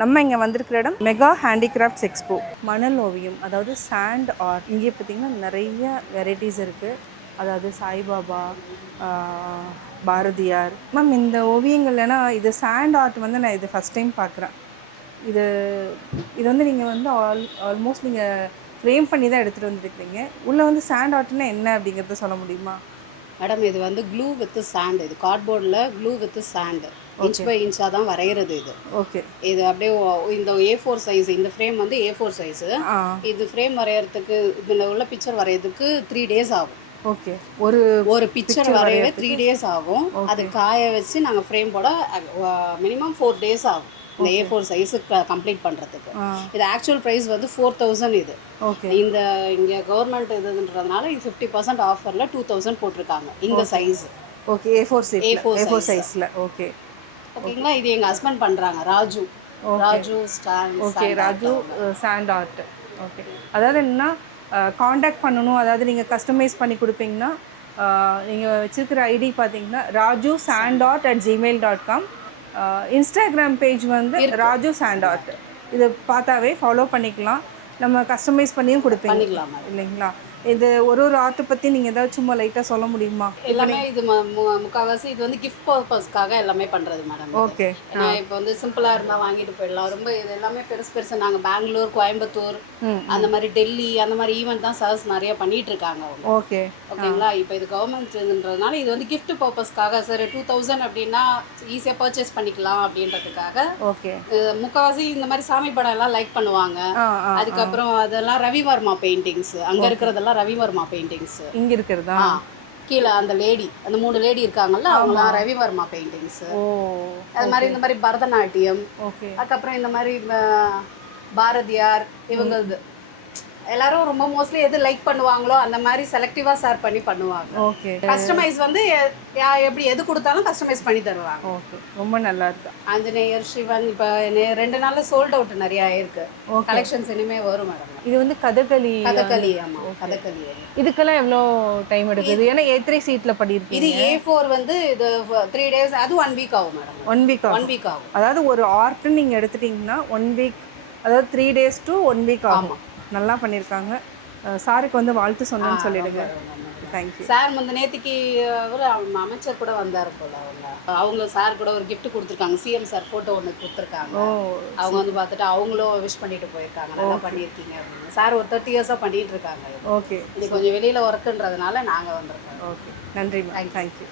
நம்ம இங்கே வந்திருக்கிற இடம் மெகா ஹேண்டிகிராஃப்ட்ஸ் எக்ஸ்போ. மணல் ஓவியம், அதாவது சாண்ட் ஆர்ட். இங்கே பார்த்திங்கன்னா நிறைய வெரைட்டிஸ் இருக்குது. அதாவது சாய்பாபா, பாரதியார். மேம், இந்த ஓவியங்கள்னா இது சாண்ட் ஆர்ட் வந்து நான் இது ஃபஸ்ட் டைம் பார்க்குறேன். இது இது வந்து நீங்கள் வந்து ஆல்மோஸ்ட் நீங்கள் ஃப்ரேம் பண்ணி தான் எடுத்துகிட்டு வந்துருக்கீங்க. உள்ளே வந்து சாண்ட் ஆர்ட்னா என்ன அப்படிங்கிறத சொல்ல முடியுமா? மேடம், இது வந்து க்ளூ வித் சாண்ட். இது கார்ட்போர்டில் glue with sand inch by இன்ச்சாக தான் வரைகிறது இது. ஓகே. இது அப்படியே இந்த A4 சைஸ், இந்த ஃப்ரேம் வந்து A4 சைஸு. இது ஃப்ரேம் வரைகிறதுக்கு, இதில் உள்ள பிக்சர் வரைகிறதுக்கு 3 days ஆகும். ஓகே. ஒரு பிக்சர் வரையவே 3 days ஆகும். அது காய வச்சு நாங்கள் ஃப்ரேம் போட மினிமம் 4 days ஆகும் இந்த A4 சைஸுக்கு கம்ப்ளீட் பண்ணுறதுக்கு. இது ஆக்சுவல் ப்ரைஸ் வந்து 4000 இது. ஓகே. இந்த இங்கே கவர்மெண்ட் இதுன்றதுனால இது 50% ஆஃபரில் 2000 போட்டிருக்காங்க இந்த சைஸ். ஓகே. A4 சைஸில். ஓகே. ஓகேங்களா. இது எங்கள் ஹஸ்பண்ட் பண்ணுறாங்க, Raju. Raju stand. Okay. Raju sand art. Okay. அதாவது என்னன்னா காண்டாக்ட் பண்ணணும், அதாவது நீங்கள் கஸ்டமைஸ் பண்ணி கொடுப்பீங்கன்னா நீங்கள் வச்சுருக்கிற ஐடி பார்த்தீங்கன்னா raju.sandart@gmail.com. இன்ஸ்டாகிராம் பேஜ் வந்து ராஜு சாண்ட் ஆர்ட். இதை பார்த்தாவே ஃபாலோ பண்ணிக்கலாம். நம்ம கஸ்டமைஸ் பண்ணியும் கொடுப்பீங்க இல்லைங்களா? இது ஒரு ஆர்ட்டை பற்றி நீங்கள் ஏதாவது சும்மா லைட்டாக சொல்ல முடியுமா? எல்லாமே இது முக்கால்வாசி இது வந்து கிஃப்ட் பர்பஸ்க்காக எல்லாமே பண்ணுறது மேடம். ஓகே. ஏன்னா இப்போ வந்து சிம்பிளாக இருந்தால் வாங்கிட்டு போயிடலாம். ரொம்ப இது எல்லாமே பெருசு நாங்கள் பெங்களூர், கோயம்புத்தூர், அந்த மாதிரி டெல்லி, அந்த மாதிரி ஈவெண்ட் தான் சார்ஸ் நிறைய பண்ணிட்டு இருக்காங்க அவங்க. ஓகே. ஓகேங்களா. இப்போ இது கவர்மெண்ட் இதுன்றதுனால இது வந்து கிஃப்ட் பர்பஸ்க்காக சார் 2000 அப்படின்னா ஈஸியாக பர்ச்சேஸ் பண்ணிக்கலாம் அப்படின்றதுக்காக. ஓகே. முக்கால்வாசி இந்த மாதிரி சாமி படம் எல்லாம் லைக் பண்ணுவாங்க. அதுக்கப்புறம் அதெல்லாம் ரவிவர்மா பெயிண்டிங்ஸ், அங்கே இருக்கிறதெல்லாம் ரவிவர்மா பெயிண்டிங்ஸ். இங்க இருக்கிறதா? கீழே அந்த லேடி, அந்த 3 லேடி இருக்காங்கல்ல, அவங்களாம் ரவிவர்மா பெயிண்டிங்ஸ். அது மாதிரி இந்த மாதிரி பரதநாட்டியம், அதுக்கப்புறம் இந்த மாதிரி பாரதியார், இவங்களது எல்லாரும் ரொம்ப மோஸ்ட்லி எது லைக் பண்ணுவாங்களோ அந்த மாதிரி செலக்டிவாக ஷேர் பண்ணி பண்ணுவாங்க. ஓகே. கஸ்டமைஸ் வந்து எப்படி எது கொடுத்தாலும் கஸ்டமைஸ் பண்ணி தருவாங்க. ஓகே. ரொம்ப நல்லா இருக்கு. ஆஞ்சநேயர், சிவன் இப்போ 2 நாளில் சோல்ட் அவுட் நிறைய ஆயிருக்கு. கலெக்ஷன்ஸ் இனிமே வரும் மேடம். இது வந்து கதகளி. ஆமாம், கதகளி. இதுக்கெல்லாம் எவ்வளோ டைம் எடுக்குது? ஏன்னா A3 சீட்டில் படியிருக்கீங்க. இது A4 வந்து இது 3 days, அது 1 week ஆகும் மேடம். 1 week ஆகும். அதாவது ஒரு ஆர்ட் நீங்கள் எடுத்துட்டிங்கன்னா 1 week, அதாவது 3 days to 1 week ஆகும். நல்லா பண்ணியிருக்காங்க. சாருக்கு வந்து வாழ்த்து சொன்னேன்னு சொல்லிடுங்க. Thank you sir. நேற்றுக்கு ஒரு அமைச்சர் கூட வந்தார் போல. அவங்க சார் கூட ஒரு கிஃப்ட் கொடுத்துருக்காங்க. சிஎம் சார் ஃபோட்டோ ஒன்று கொடுத்துருக்காங்க. அவங்க வந்து பார்த்துட்டு அவங்களும் விஷ் பண்ணிட்டு போயிருக்காங்க. நல்லா பண்ணியிருக்கீங்க அப்படின்னு. சார் ஒரு 30 years பண்ணிட்டு இருக்காங்க. ஓகே. இது கொஞ்சம் வெளியில் ஒர்க்குன்றதுனால நாங்கள் வந்திருக்கோம். ஓகே. நன்றி. தேங்க்யூ.